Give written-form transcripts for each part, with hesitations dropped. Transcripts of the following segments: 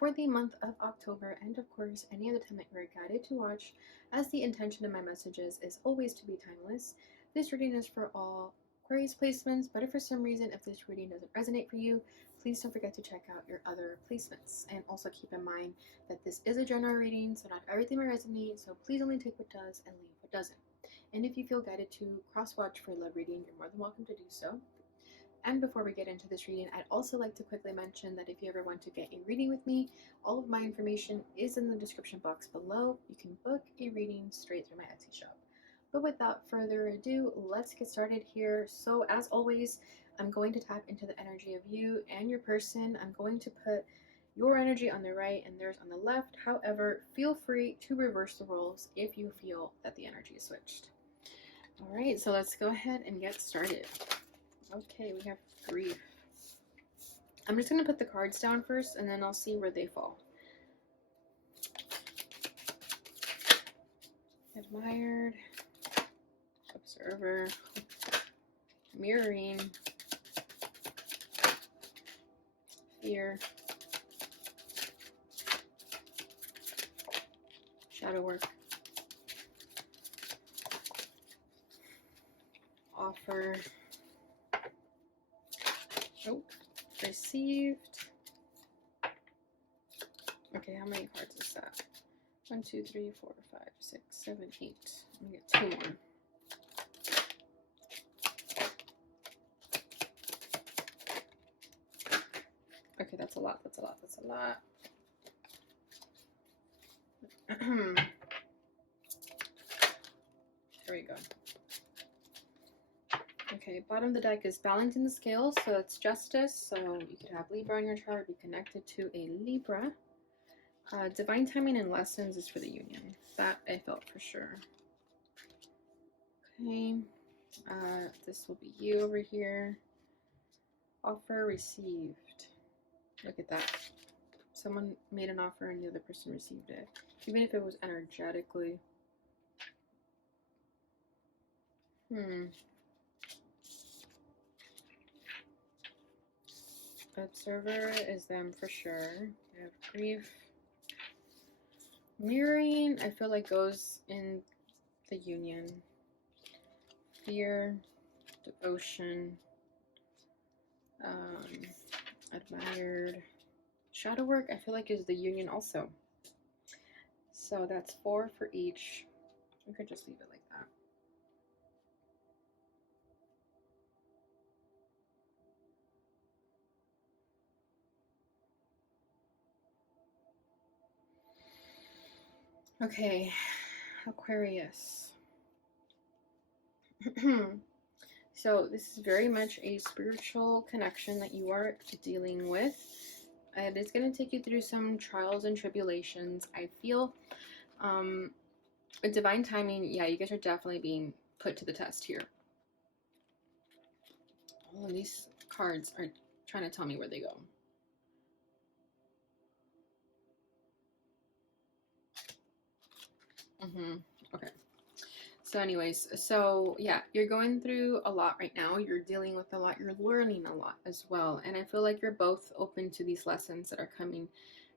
for the month of October, and of course, any of the time that you are guided to watch, as the intention of my messages is always to be timeless. This reading is for all Aquarius placements, but if for some reason if this reading doesn't resonate for you, please don't forget to check out your other placements. And also keep in mind that this is a general reading, so not everything will resonate, so please only take what does and leave what doesn't. And if you feel guided to cross-watch for a love reading, you're more than welcome to do so. And before we get into this reading, I'd also like to quickly mention that if you ever want to get a reading with me, all of my information is in the description box below. You can book a reading straight through my Etsy shop. But without further ado, let's get started here. So as always, I'm going to tap into the energy of you and your person. I'm going to put your energy on the right and theirs on the left. However, feel free to reverse the roles if you feel that the energy is switched. All right, so let's go ahead and get started. Okay, we have grief. I'm just going to put the cards down first, and then I'll see where they fall. Admired, observer, mirroring, fear, shadow work, offer, received. Okay, how many cards is that? 1, 2, 3, 4, 5, 6, 7, 8. I'm gonna get 2 more. Okay, that's a lot. That's a lot. That's a lot. There we go. Okay, bottom of the deck is balancing the scales, so it's justice. So you could have Libra on your chart, be connected to a Libra. Divine timing and lessons is for the union. That I felt for sure. Okay, this will be you over here. Offer received. Look at that. Someone made an offer and the other person received it. Even if it was energetically. Observer is them for sure. I have grief. Mirroring, I feel like goes in the union. Fear, devotion, admired. Shadow work, I feel like is the union also. So that's 4 for each. We could just leave it like that. Okay, Aquarius. So this is very much a spiritual connection that you are dealing with. It is going to take you through some trials and tribulations. I feel with divine timing, yeah, you guys are definitely being put to the test here. All of these cards are trying to tell me where they go. Okay. So anyways, so yeah, you're going through a lot right now. You're dealing with a lot. You're learning a lot as well. And I feel like you're both open to these lessons that are coming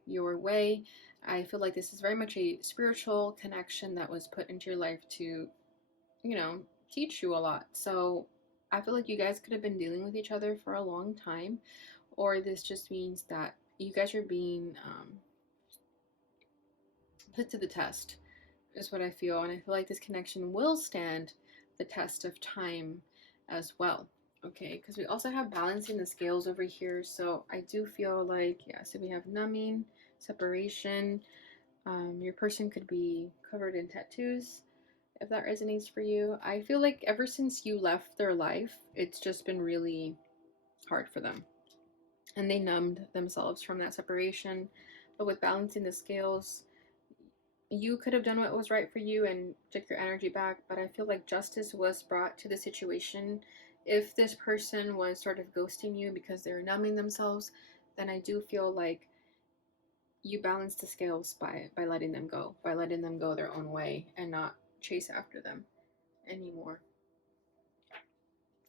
your way. I feel like this is very much a spiritual connection that was put into your life to, you know, teach you a lot. So I feel like you guys could have been dealing with each other for a long time, or this just means that you guys are being put to the test, is what I feel. And I feel like this connection will stand the test of time as well. Okay, because we also have balancing the scales over here. So I do feel like, yeah, so we have numbing, separation. Your person could be covered in tattoos, if that resonates for you. I feel like ever since you left their life, it's just been really hard for them. And they numbed themselves from that separation. But with balancing the scales, you could have done what was right for you and took your energy back, but I feel like justice was brought to the situation. If this person was sort of ghosting you because they're numbing themselves, then I do feel like you balance the scales by letting them go, their own way and not chase after them anymore.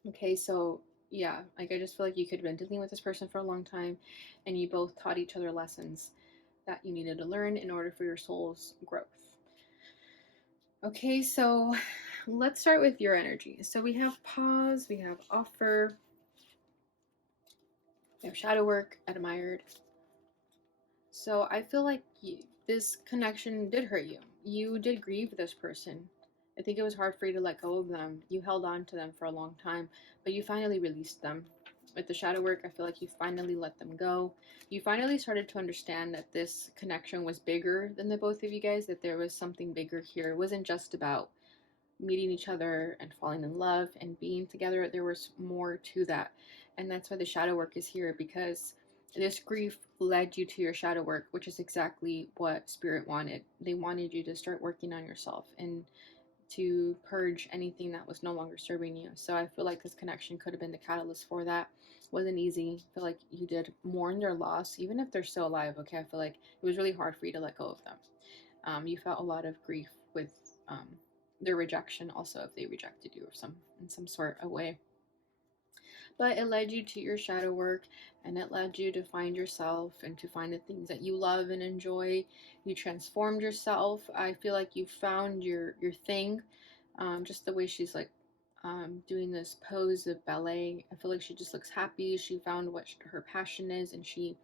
Okay, so yeah, like I just feel like you could have been dealing with this person for a long time and you both taught each other lessons. that you needed to learn in order for your soul's growth. Okay, so let's start with your energy. So we have pause, we have offer, we have shadow work, admired. So I feel like this connection did hurt you. You did grieve this person. I think it was hard for you to let go of them. You held on to them for a long time, but you finally released them. With the shadow work, I feel like you finally let them go. You finally started to understand that this connection was bigger than the both of you guys, that there was something bigger here. It wasn't just about meeting each other and falling in love and being together. There was more to that. And that's why the shadow work is here, because this grief led you to your shadow work, which is exactly what Spirit wanted. They wanted you to start working on yourself and to purge anything that was no longer serving you. So I feel like this connection could have been the catalyst for that. Wasn't easy. I feel like you did mourn their loss, even if they're still alive. Okay, I feel like it was really hard for you to let go of them. You felt a lot of grief with their rejection, also if they rejected you in some sort of way. But it led you to your shadow work, and it led you to find yourself and to find the things that you love and enjoy. You transformed yourself. I feel like you found your thing. Just the way she's like doing this pose of ballet. I feel like she just looks happy. She found what her passion is, and she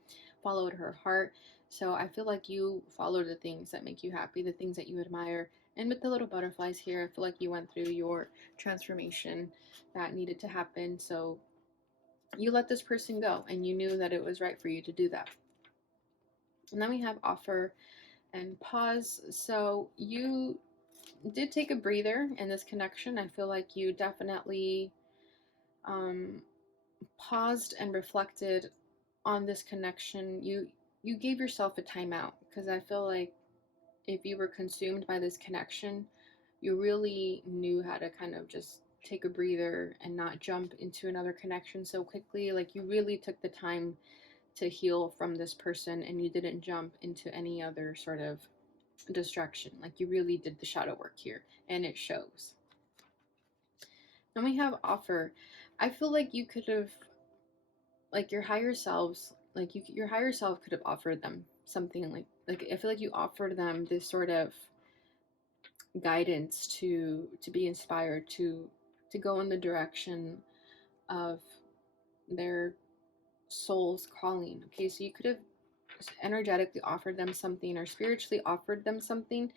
followed her heart. So I feel like you follow the things that make you happy, the things that you admire. And with the little butterflies here, I feel like you went through your transformation that needed to happen. So you let this person go, and you knew that it was right for you to do that. And then we have offer and pause. So you did take a breather in this connection. I feel like you definitely paused and reflected on this connection. You gave yourself a timeout, because I feel like if you were consumed by this connection, you really knew how to kind of just take a breather and not jump into another connection so quickly. Like, you really took the time to heal from this person, and you didn't jump into any other sort of distraction. Like, you really did the shadow work here, and it shows. Then we have offer. I feel like you could have, like, your higher selves, like your higher self could have offered them something, like I feel like you offered them this sort of guidance to be inspired to go in the direction of their soul's calling. Okay, so you could have energetically offered them something, or spiritually offered them something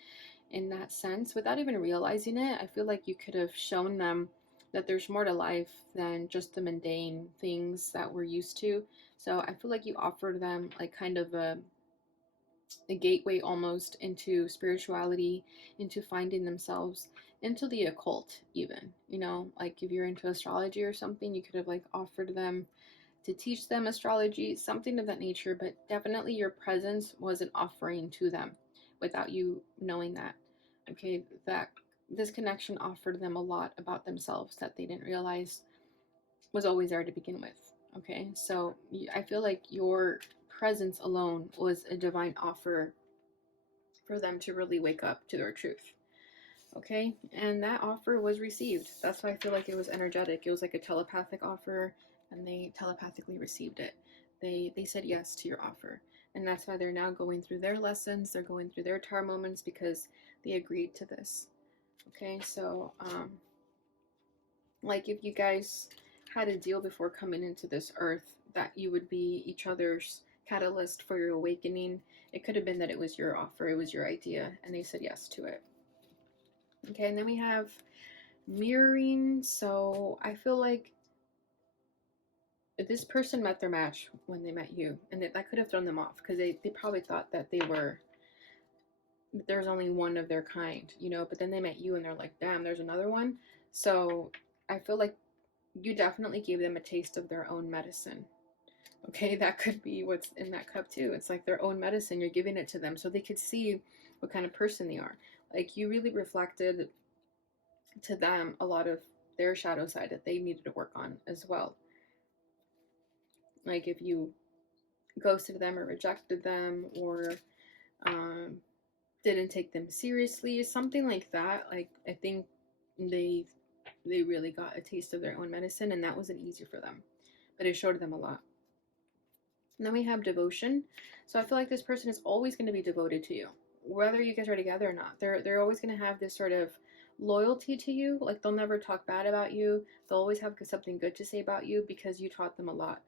in that sense without even realizing it. I feel like you could have shown them that there's more to life than just the mundane things that we're used to. So I feel like you offered them like kind of a gateway almost into spirituality, into finding themselves, into the occult even. You know, like if you're into astrology or something, you could have like offered them to teach them astrology, something of that nature. But definitely your presence was an offering to them without you knowing that. Okay, that this connection offered them a lot about themselves that they didn't realize was always there to begin with. Okay, so I feel like your presence alone was a divine offer for them to really wake up to their truth. Okay, and that offer was received. That's why I feel like it was energetic. It was like a telepathic offer, and they telepathically received it. They said yes to your offer, and that's why they're now going through their lessons. They're going through their tower moments because they agreed to this. Okay, so like if you guys had a deal before coming into this earth that you would be each other's catalyst for your awakening, it could have been that it was your offer, it was your idea, and they said yes to it. Okay, and then we have mirroring. So I feel like this person met their match when they met you, and that could have thrown them off, because they probably thought that there was only one of their kind, you know, but then they met you and they're like, damn, there's another one. So I feel like you definitely gave them a taste of their own medicine. Okay, that could be what's in that cup too. It's like their own medicine. You're giving it to them so they could see what kind of person they are. Like, you really reflected to them a lot of their shadow side that they needed to work on as well. Like if you ghosted them or rejected them, or didn't take them seriously, something like that. Like, I think they really got a taste of their own medicine, and that wasn't easy for them, but it showed them a lot. And then we have devotion. So I feel like this person is always going to be devoted to you, whether you guys are together or not. They're always going to have this sort of loyalty to you. Like they'll never talk bad about you. They'll always have something good to say about you because you taught them a lot.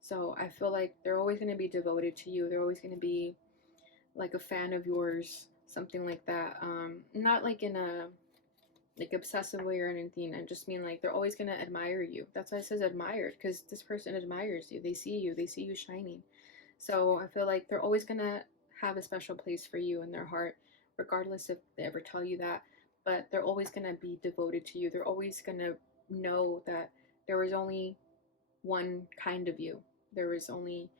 So I feel like they're always going to be devoted to you. They're always going to be like a fan of yours, something like that. Not like in a like obsessive way or anything. I just mean like they're always gonna admire you. That's why it says admired, because this person admires you. They see you. They see you shining. So I feel like they're always gonna have a special place for you in their heart, regardless if they ever tell you that. But they're always gonna be devoted to you. They're always gonna know that there was only one kind of you. There was only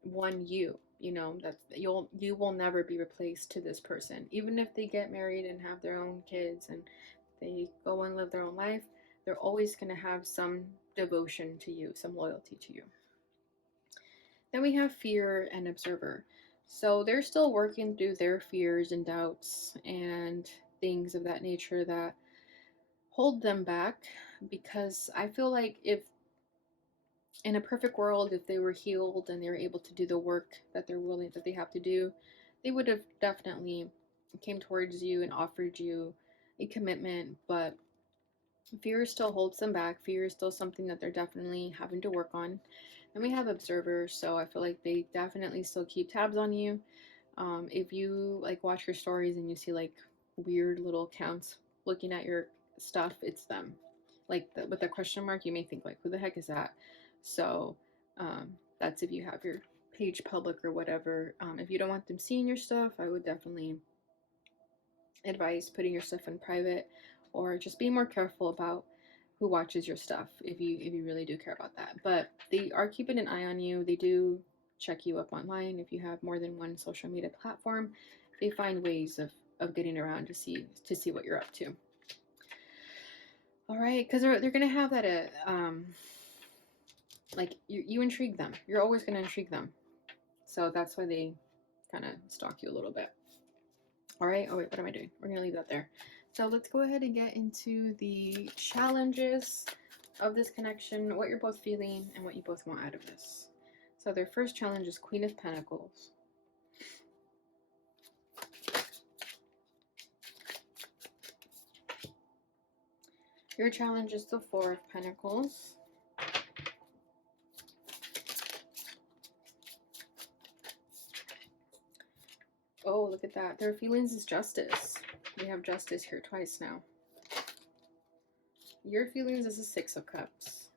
one you. You know that you will never be replaced to this person, even if they get married and have their own kids and they go and live their own life. They're always going to have some devotion to you, some loyalty to you. Then we have fear and observer. So they're still working through their fears and doubts and things of that nature that hold them back, because I feel like if in a perfect world, if they were healed and they were able to do the work that they have to do, they would have definitely came towards you and offered you a commitment. But fear still holds them back. Fear is still something that they're definitely having to work on. And we have observers, so I feel like they definitely still keep tabs on you. If you like watch your stories and you see like weird little accounts looking at your stuff, it's them. Like with the question mark, you may think like, who the heck is that? So that's if you have your page public or whatever. If you don't want them seeing your stuff, I would definitely advise putting your stuff in private, or just be more careful about who watches your stuff if you really do care about that. But they are keeping an eye on you. They do check you up online. If you have more than one social media platform, they find ways of getting around to see what you're up to. All right, because they're gonna have that like you intrigue them. You're always gonna intrigue them, so that's why they kind of stalk you a little bit. All right. Oh wait, what am I doing? We're gonna leave that there. So let's go ahead and get into the challenges of this connection, what you're both feeling, and what you both want out of this. So their first challenge is Queen of Pentacles. Your challenge is the Four of Pentacles. Oh, look at that. Their feelings is justice. We have justice here twice now. Your feelings is the Six of Cups.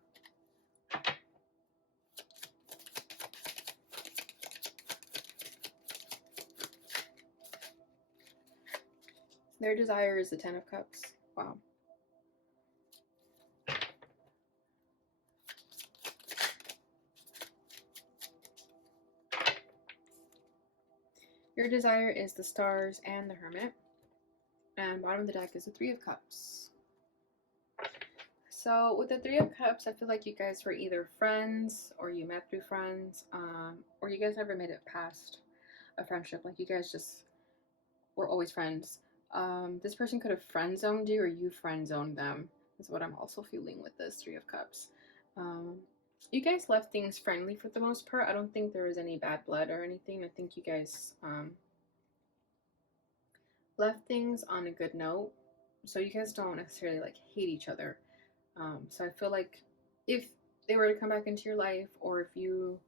Their desire is the Ten of Cups. Wow. Your desire is the Stars and the Hermit. And bottom of the deck is the Three of Cups. So with the Three of Cups, I feel like you guys were either friends, or you met through friends, or you guys never made it past a friendship. Like you guys just were always friends. This person could have friend zoned you, or you friend zoned them, is what I'm also feeling with this Three of Cups. You guys left things friendly for the most part. I don't think there was any bad blood or anything. I think you guys left things on a good note. So you guys don't necessarily like hate each other. So I feel like if they were to come back into your life, or if you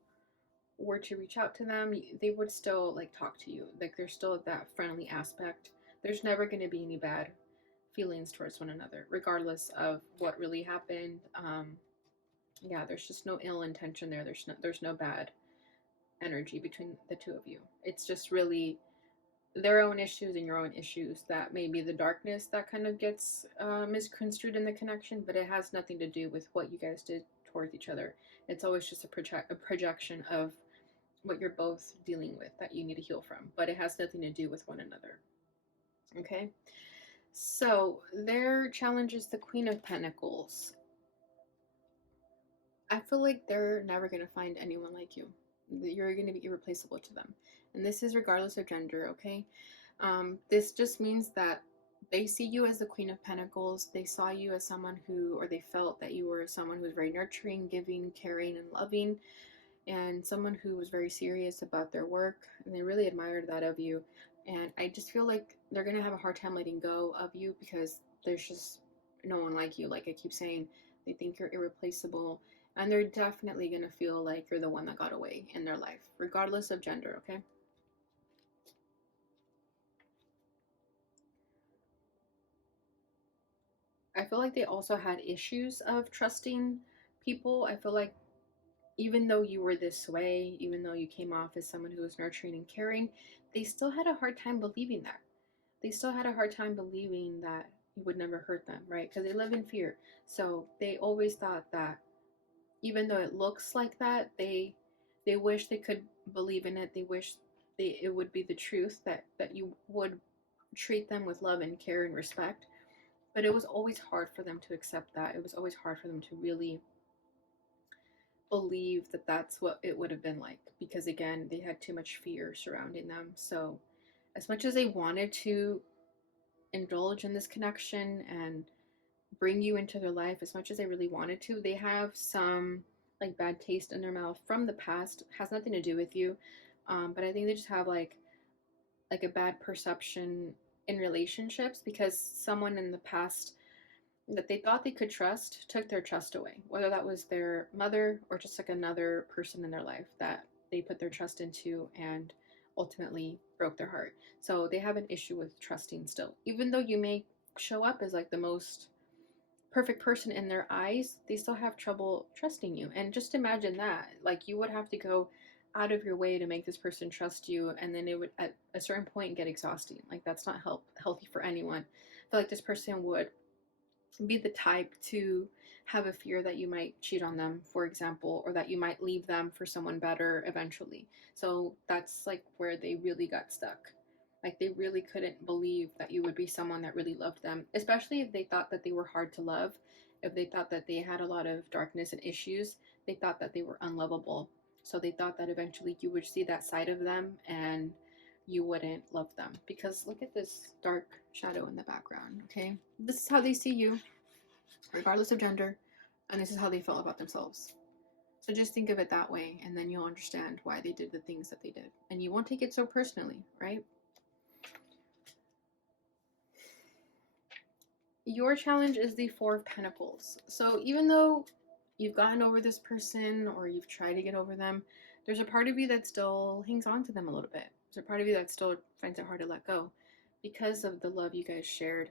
were to reach out to them, they would still like talk to you. Like there's still that friendly aspect. There's never going to be any bad feelings towards one another, regardless of what really happened. Yeah, there's just no ill intention there. There's no bad energy between the two of you. It's just really their own issues and your own issues that may be the darkness that kind of gets misconstrued in the connection, but it has nothing to do with what you guys did towards each other. It's always just a projection of what you're both dealing with that you need to heal from, but it has nothing to do with one another. Okay, so their challenge is the Queen of Pentacles. I feel like they're never going to find anyone like you. You're going to be irreplaceable to them. And this is regardless of gender, okay? This just means that they see you as the Queen of Pentacles. They saw you as someone who, or they felt that you were someone who was very nurturing, giving, caring, and loving. and someone who was very serious about their work, and they really admired that of you. And I just feel like they're gonna have a hard time letting go of you because there's just no one like you. Like I keep saying, they think you're irreplaceable, and they're definitely gonna feel like you're the one that got away in their life, regardless of gender, okay? I feel like they also had issues of trusting people. I feel like even though you were this way, even though you came off as someone who was nurturing and caring, they still had a hard time believing that. They still had a hard time believing that you would never hurt them, right? Because they live in fear. So they always thought that even though it looks like that, they wish they could believe in it. They wish it would be the truth, that you would treat them with love and care and respect. But it was always hard for them to accept that. It was always hard for them to really believe that that's what it would have been like, because again, they had too much fear surrounding them. So as much as they wanted to indulge in this connection and bring you into their life, as much as they really wanted to, they have some like bad taste in their mouth from the past. It has nothing to do with you, but I think they just have like a bad perception in relationships because someone in the past that they thought they could trust took their trust away, whether that was their mother or just like another person in their life that they put their trust into and ultimately broke their heart. So they have an issue with trusting still. Even though you may show up as like the most perfect person in their eyes, they still have trouble trusting you. And just imagine that. Like you would have to go out of your way to make this person trust you, and then it would at a certain point get exhausting. Like that's not healthy for anyone. I feel like this person would be the type to have a fear that you might cheat on them, for example, or that you might leave them for someone better eventually. So that's like where they really got stuck. Like they really couldn't believe that you would be someone that really loved them, especially if they thought that they were hard to love, if they thought that they had a lot of darkness and issues, they thought that they were unlovable. So they thought that eventually you would see that side of them and you wouldn't love them. Because look at this dark shadow in the background, okay? This is how they see you, regardless of gender, and this is how they feel about themselves. So just think of it that way, and then you'll understand why they did the things that they did. And you won't take it so personally, right? Your challenge is the Four of Pentacles. So even though you've gotten over this person or you've tried to get over them, there's a part of you that still hangs on to them a little bit. There's a part of you that still finds it hard to let go because of the love you guys shared.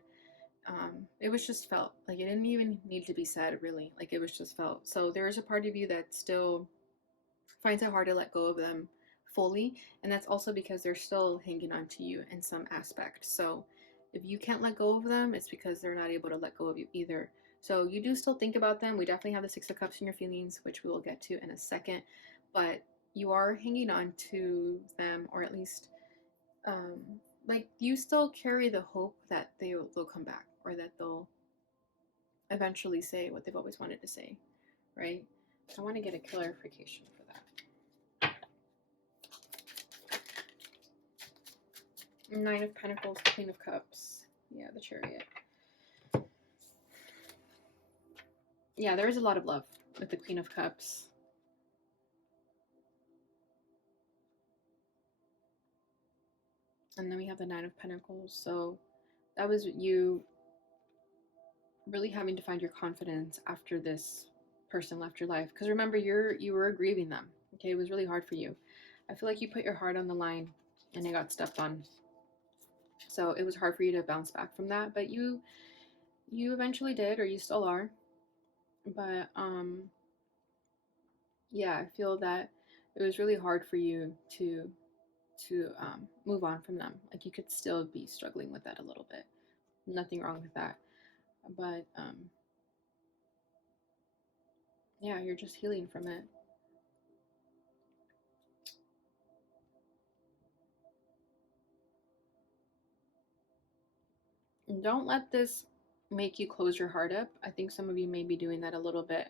It was just felt. Like it didn't even need to be said, really. Like it was just felt. So there is a part of you that still finds it hard to let go of them fully, and that's also because they're still hanging on to you in some aspect. So if you can't let go of them, it's because they're not able to let go of you either. So you do still think about them. We definitely have the Six of Cups in your feelings, which we will get to in a second, but you are hanging on to them, or at least um, like you still carry the hope that they'll come back, or that they'll eventually say what they've always wanted to say, right? So I want to get a clarification for that. Nine of Pentacles, Queen of Cups. Yeah, the Chariot. Yeah, there is a lot of love with the Queen of Cups. And then we have the Nine of Pentacles. So that was you really having to find your confidence after this person left your life. Because remember, you were grieving them. Okay, it was really hard for you. I feel like you put your heart on the line and it got stepped on. So it was hard for you to bounce back from that, but you eventually did, or you still are. But yeah, I feel that it was really hard for you to move on from them. Like you could still be struggling with that a little bit. Nothing wrong with that, but yeah, you're just healing from it. And don't let this make you close your heart up. I think some of you may be doing that a little bit.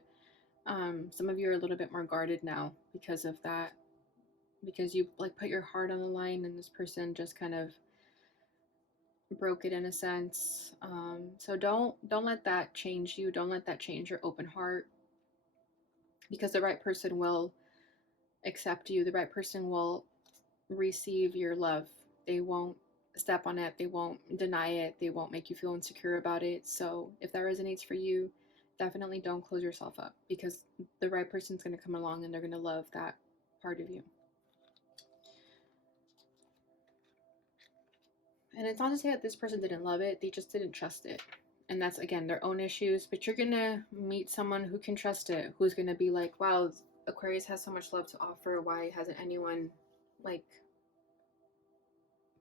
Some of you are a little bit more guarded now because of that, because you like put your heart on the line, and this person just kind of broke it in a sense. So don't let that change you. Don't let that change your open heart, because the right person will accept you. The right person will receive your love. They won't step on it. They won't deny it. They won't make you feel insecure about it. So if that resonates for you, definitely don't close yourself up, because the right person's going to come along and they're going to love that part of you. And it's not to say that this person didn't love it, they just didn't trust it. And that's, again, their own issues. But you're going to meet someone who can trust it, who's going to be like, wow, Aquarius has so much love to offer. Why hasn't anyone, like,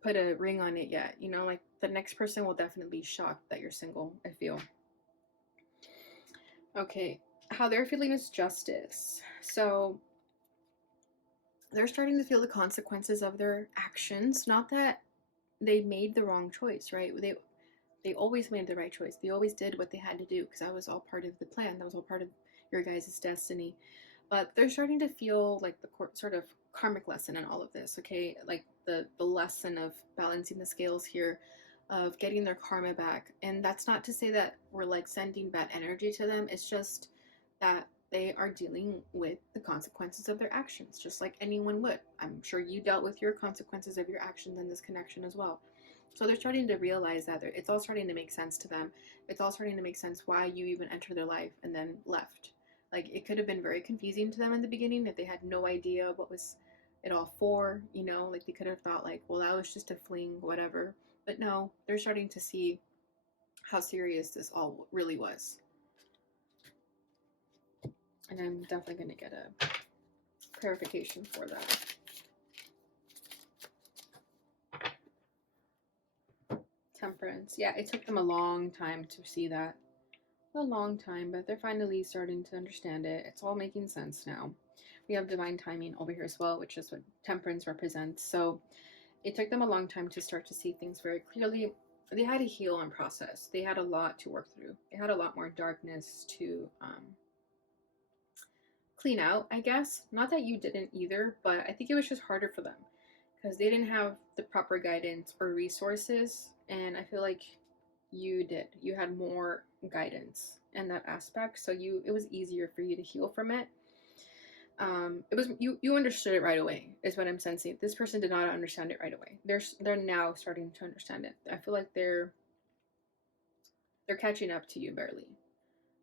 put a ring on it yet? You know, like, the next person will definitely be shocked that you're single, I feel. Okay, how they're feeling is justice. So they're starting to feel the consequences of their actions. Not that they made the wrong choice, right? They always made the right choice. They always did what they had to do, because that was all part of the plan. That was all part of your guys' destiny. But they're starting to feel like the sort of karmic lesson in all of this, okay? Like the lesson of balancing the scales here, of getting their karma back. And that's not to say that we're like sending bad energy to them. It's just that they are dealing with the consequences of their actions, just like anyone would. I'm sure you dealt with your consequences of your actions in this connection as well. So they're starting to realize that it's all starting to make sense to them. It's all starting to make sense why you even entered their life and then left. Like, it could have been very confusing to them in the beginning if they had no idea what was it all for, you know, like they could have thought like, well, that was just a fling, whatever. But no, they're starting to see how serious this all really was. And I'm definitely going to get a clarification for that. Temperance. Yeah, it took them a long time to see that. A long time, but they're finally starting to understand it. It's all making sense now. We have divine timing over here as well, which is what temperance represents. So it took them a long time to start to see things very clearly. They had to heal and process. They had a lot to work through. They had a lot more darkness to clean out, I guess. Not that you didn't either, but I think it was just harder for them because they didn't have the proper guidance or resources. And I feel like you did. You had more guidance in that aspect, so it was easier for you to heal from it. It was you understood it right away, is what I'm sensing. This person did not understand it right away. They're now starting to understand it. I feel like they're catching up to you barely.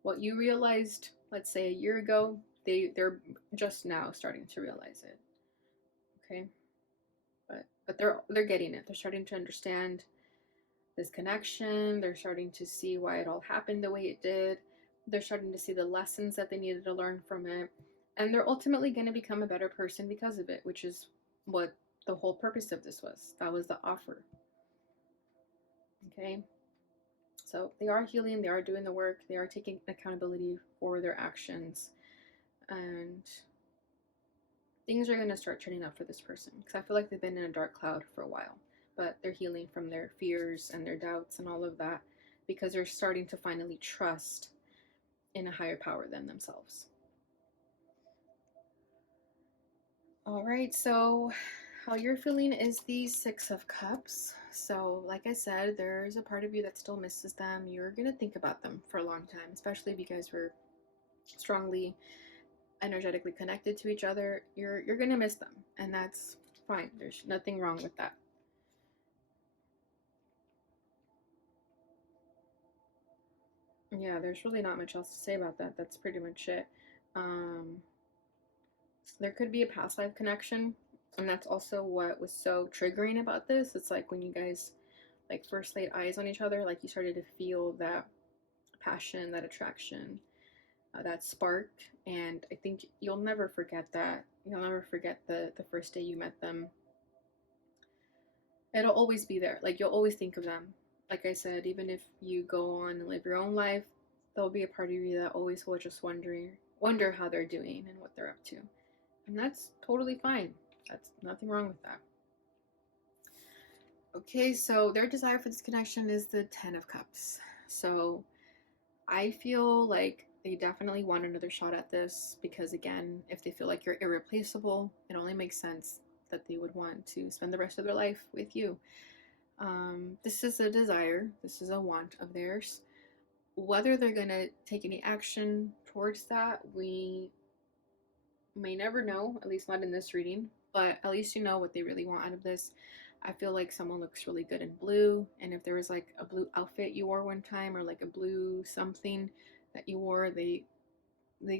What you realized, let's say, a year ago, they're just now starting to realize it. Okay, but they're getting it. They're starting to understand this connection. They're starting to see why it all happened the way it did. They're starting to see the lessons that they needed to learn from it. And they're ultimately going to become a better person because of it, which is what the whole purpose of this was. That was the offer. Okay? So they are healing, they are doing the work, they are taking accountability for their actions. And things are going to start turning up for this person, because I feel like they've been in a dark cloud for a while. But they're healing from their fears and their doubts and all of that, because they're starting to finally trust in a higher power than themselves. All right, so how you're feeling is the Six of Cups. So like I said, there's a part of you that still misses them. You're going to think about them for a long time, especially if you guys were strongly energetically connected to each other. You're going to miss them, and that's fine. There's nothing wrong with that. Yeah, there's really not much else to say about that. That's pretty much it. There could be a past life connection, and that's also what was so triggering about this. It's like when you guys like first laid eyes on each other, like you started to feel that passion, that attraction, that spark. And I think you'll never forget that. You'll never forget the first day you met them. It'll always be there. Like, you'll always think of them. Like I said, even if you go on and live your own life, there'll be a part of you that always will just wonder how they're doing and what they're up to. And that's totally fine. That's nothing wrong with that. Okay, so their desire for this connection is the Ten of Cups. So I feel like they definitely want another shot at this, because again, if they feel like you're irreplaceable, it only makes sense that they would want to spend the rest of their life with you. This is a desire, this is a want of theirs. Whether they're going to take any action towards that, we may never know, at least not in this reading, but at least you know what they really want out of this. I feel like someone looks really good in blue, and if there was like a blue outfit you wore one time, or like a blue something that you wore, they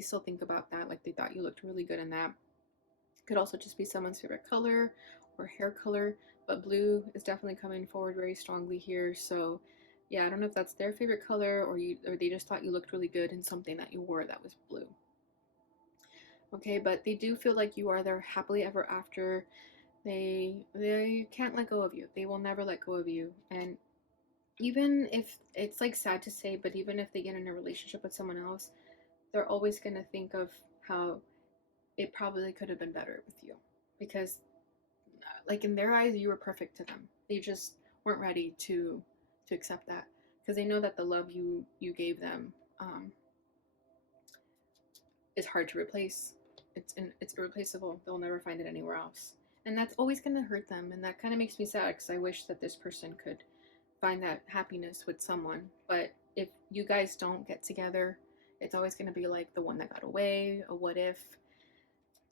still think about that, like they thought you looked really good in that. Could also just be someone's favorite color or hair color, but blue is definitely coming forward very strongly here. So yeah, I don't know if that's their favorite color, or they just thought you looked really good in something that you wore that was blue. Okay, but they do feel like you are their happily ever after. They can't let go of you. They will never let go of you. And even if it's like sad to say, but even if they get in a relationship with someone else, they're always going to think of how it probably could have been better with you, because like in their eyes you were perfect to them. They just weren't ready to accept that, because they know that the love you gave them is hard to replace. It's irreplaceable. They'll never find it anywhere else, and that's always going to hurt them. And that kind of makes me sad, because I wish that this person could find that happiness with someone. But if you guys don't get together, it's always going to be like the one that got away, a what if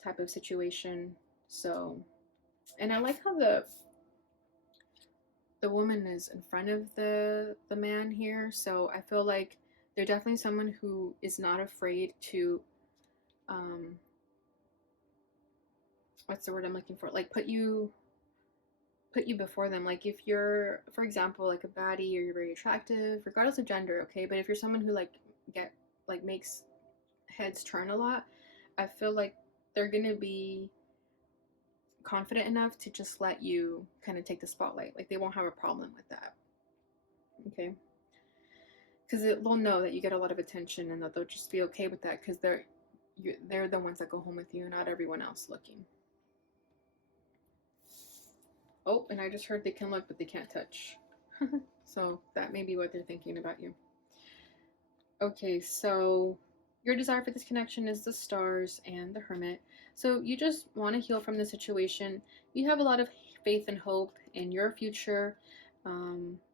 type of situation. So, and I like how the woman is in front of the man here. So I feel like they're definitely someone who is not afraid to what's the word I'm looking for, like put you before them. Like if you're, for example, like a baddie, or you're very attractive regardless of gender, okay, but if you're someone who makes heads turn a lot, I feel like they're gonna be confident enough to just let you kind of take the spotlight. Like they won't have a problem with that, okay, because they'll know that you get a lot of attention, and they'll just be okay with that, because they're the ones that go home with you, not everyone else looking. Oh, and I just heard they can look, but they can't touch. So that may be what they're thinking about you. Okay, so your desire for this connection is the stars and the Hermit. So you just want to heal from the situation. You have a lot of faith and hope in your future.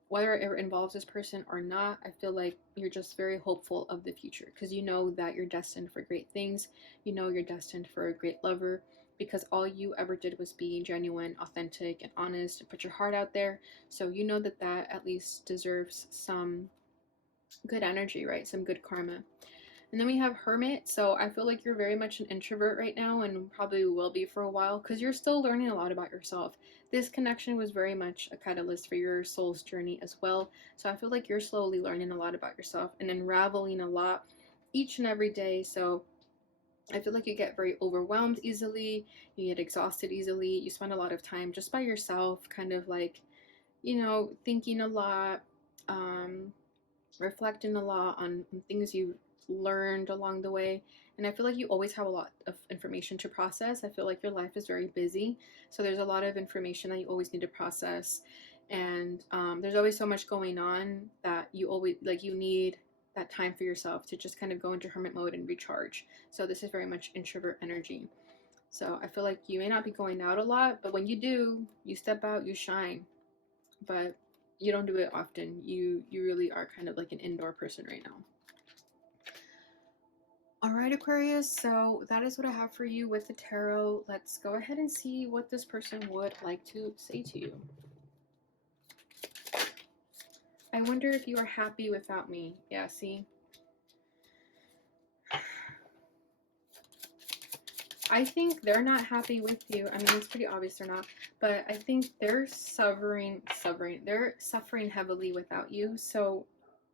Whether it involves this person or not, I feel like you're just very hopeful of the future, because you know that you're destined for great things. You know you're destined for a great lover, because all you ever did was be genuine, authentic, and honest, and put your heart out there. So you know that at least deserves some good energy, right? Some good karma. And then we have Hermit. So I feel like you're very much an introvert right now, and probably will be for a while, because you're still learning a lot about yourself. This connection was very much a catalyst for your soul's journey as well. So I feel like you're slowly learning a lot about yourself and unraveling a lot each and every day. So I feel like you get very overwhelmed easily, you get exhausted easily, you spend a lot of time just by yourself, kind of like, thinking a lot, reflecting a lot on things you've learned along the way. And I feel like you always have a lot of information to process. I feel like your life is very busy, so there's a lot of information that you always need to process. And there's always so much going on that you always, like, you need that time for yourself to just kind of go into hermit mode and recharge. So this is very much introvert energy. So I feel like you may not be going out a lot, but when you do, you step out, you shine. But you don't do it often. You really are kind of like an indoor person right now. All right, Aquarius, so that is what I have for you with the tarot. Let's go ahead and see what this person would like to say to you. I wonder if you are happy without me. Yeah, see? I think they're not happy with you. I mean, it's pretty obvious they're not, but I think they're suffering heavily without you. So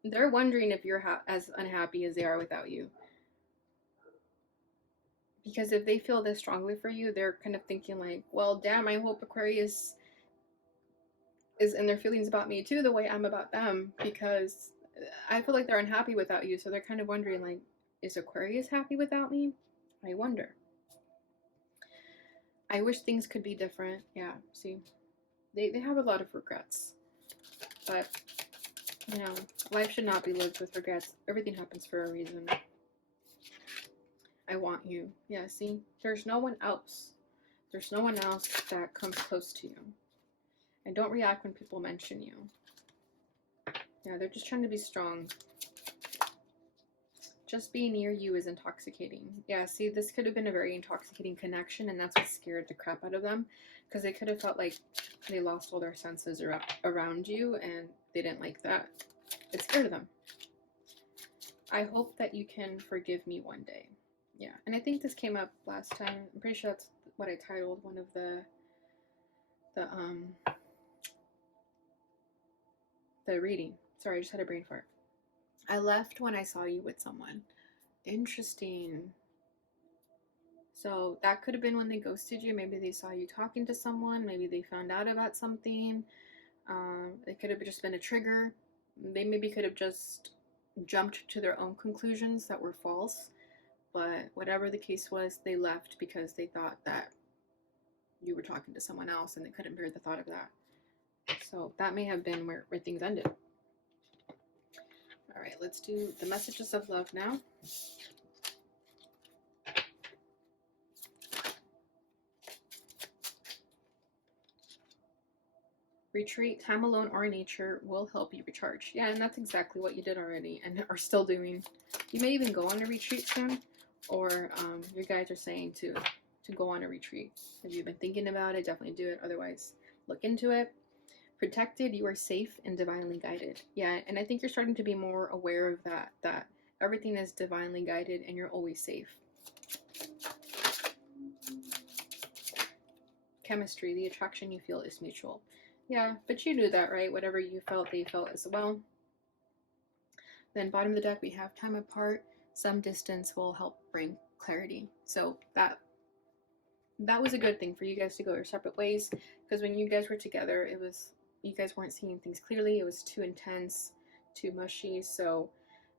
they're wondering if you're as unhappy as they are without you. Because if they feel this strongly for you, they're kind of thinking like, well, damn, I hope Aquarius is in their feelings about me too, the way I'm about them, because I feel like they're unhappy without you. So they're kind of wondering like, is Aquarius happy without me? I wonder. I wish things could be different. Yeah, see, they have a lot of regrets, but life should not be lived with regrets. Everything happens for a reason. I want you. Yeah, see, there's no one else. There's no one else that comes close to you. And don't react when people mention you. Yeah, they're just trying to be strong. Just being near you is intoxicating. Yeah, see, this could have been a very intoxicating connection, and that's what scared the crap out of them, because they could have felt like they lost all their senses around you, and they didn't like that. It scared them. I hope that you can forgive me one day. Yeah, and I think this came up last time. I'm pretty sure that's what I titled one of the reading. Sorry, I just had a brain fart. I left when I saw you with someone. Interesting. So that could have been when they ghosted you. Maybe they saw you talking to someone. Maybe they found out about something. It could have just been a trigger. They maybe could have just jumped to their own conclusions that were false. But whatever the case was, they left because they thought that you were talking to someone else and they couldn't bear the thought of that. So that may have been where things ended. All right, let's do the messages of love now. Retreat, time alone or in nature will help you recharge. Yeah, and that's exactly what you did already and are still doing. You may even go on a retreat soon, or your guides are saying to go on a retreat. If you've been thinking about it, definitely do it. Otherwise, look into it. Protected, you are safe and divinely guided. Yeah, and I think you're starting to be more aware of that everything is divinely guided and you're always safe. Chemistry, the attraction you feel is mutual. Yeah, but you knew that, right? Whatever you felt, they felt as well. Then bottom of the deck, we have time apart. Some distance will help bring clarity. So that was a good thing for you guys to go your separate ways, because when you guys were together, you guys weren't seeing things clearly. It was too intense, too mushy. So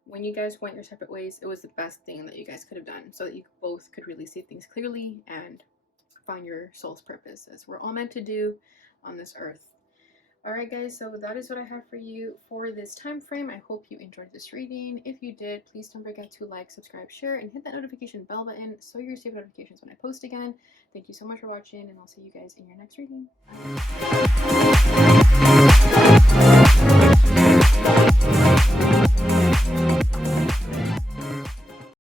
when you guys went your separate ways, it was the best thing that you guys could have done, so that you both could really see things clearly and find your soul's purpose, as we're all meant to do on this earth. Alright guys, so that is what I have for you for this time frame. I hope you enjoyed this reading. If you did, please don't forget to like, subscribe, share, and hit that notification bell button so you receive notifications when I post again. Thank you so much for watching, and I'll see you guys in your next reading. Bye.